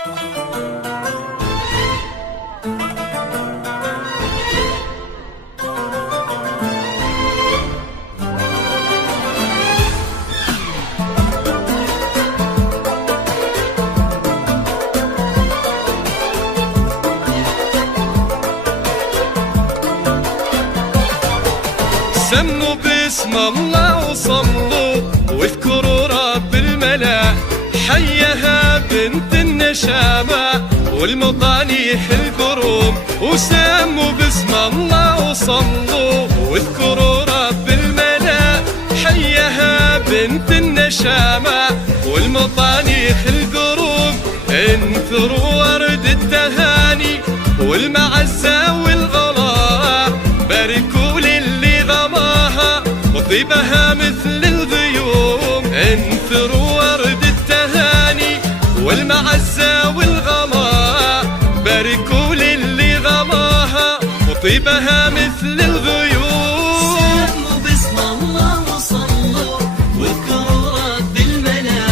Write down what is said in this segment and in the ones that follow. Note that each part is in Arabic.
سموا باسم الله وصلوا واذكروا رب الملا، حيها بنت النشامة والمطانيح القروم. وسموا باسم الله وصلوا واذكروا رب الملا، حيها بنت النشامة والمطانيح القروم. انثروا ورد التهاني والمعزة والغلاء، باركوا للي غماها وطيبها مثل الغيوم. انثروا ورد التهاني والمعزة والغلاء، باركوا للي غماها وطيبها مثل الغيوم. سموا باسم الله وصلوا واذكروا رب الملا،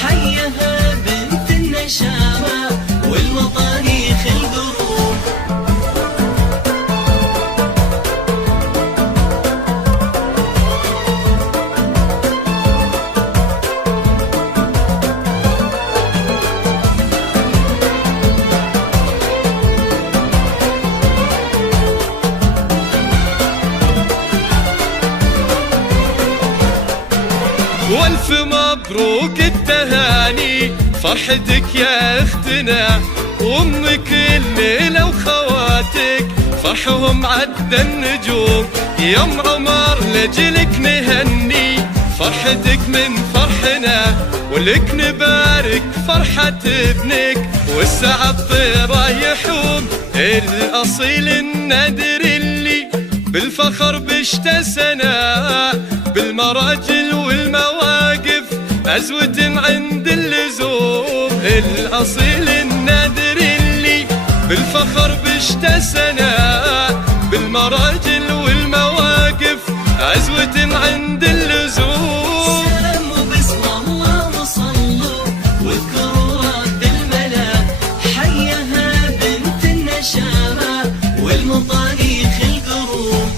حيها بنت النشامة والمطانيخ القروم. والف مبروك التهاني فرحتك يا اختنا، وامك الليلة وخواتك فرحهم عد النجوم. يا ام عمر لجلك نهني فرحتك من فرحنا، ولك نبارك فرحة ابنك والسعد رايحون. الاصيل النادر اللي بالفخر باشتسنا، بالمراجل والمواقف أزود عند اللزوم. الأصيل النادر اللي بالفخر باشتسنا، بالمراجل والمواقف أزود عند اللزوم. سموا باسم الله وصلوا واذكروا رب الملا، حيها بنت النشامة والمطانيخ القروم.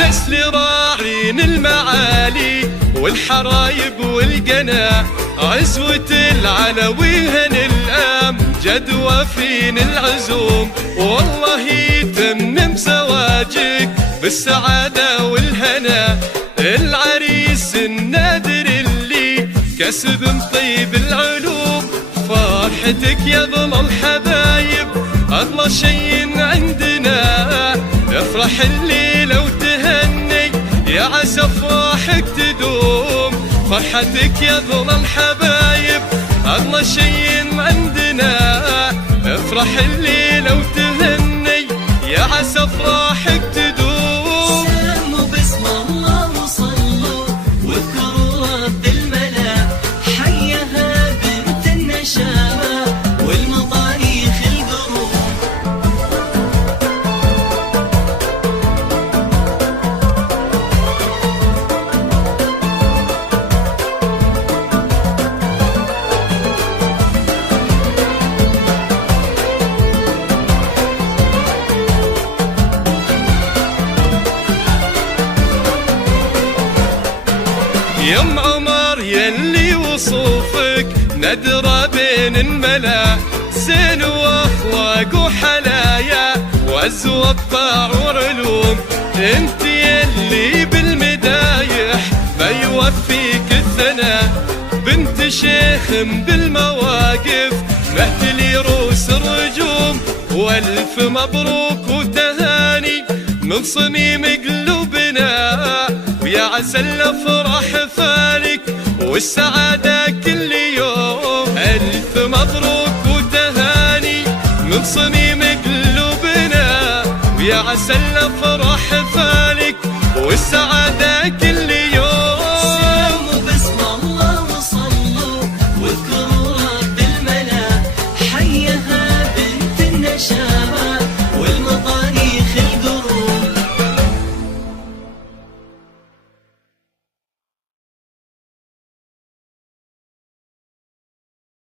نسل راعين المعالي والحرايب والقنا، عزوة العلويهن الأمجد وفين العزوم. والله يتمم زواجك بالسعادة والهنا، العريس النادر اللي كسب طيب العلوم. فرحتك يا ظل الحبايب أغلى شي عندنا، افرح الليلة وتهني يا عسى افراحك تدوم. فرحتك يا ظل الحبايب أغلى شي عندنا، افرح الليلة وتهني يا عسى افراحك تدوم. سموا باسم الله وصلوا واذكروا رب الملا، حيها بنت النشامة والمطانيخ القروم. يا ام عمر يلي وصوفك ندرة بين الملا، زين واخلاق وحلايا وعز وطاع وعلوم. انت يلي بالمدايح ما يوفيك الثنا، بنت شيخ بالمواقف مهتلي روس الرجوم. والف مبروك وتهاني من صميم قلوبنا، ويا عسى الافراح فالك والسعادة كل يوم. الف مبروك وتهاني من صميم قلوبنا، ويا عسى الافراح فالك والسعادة كل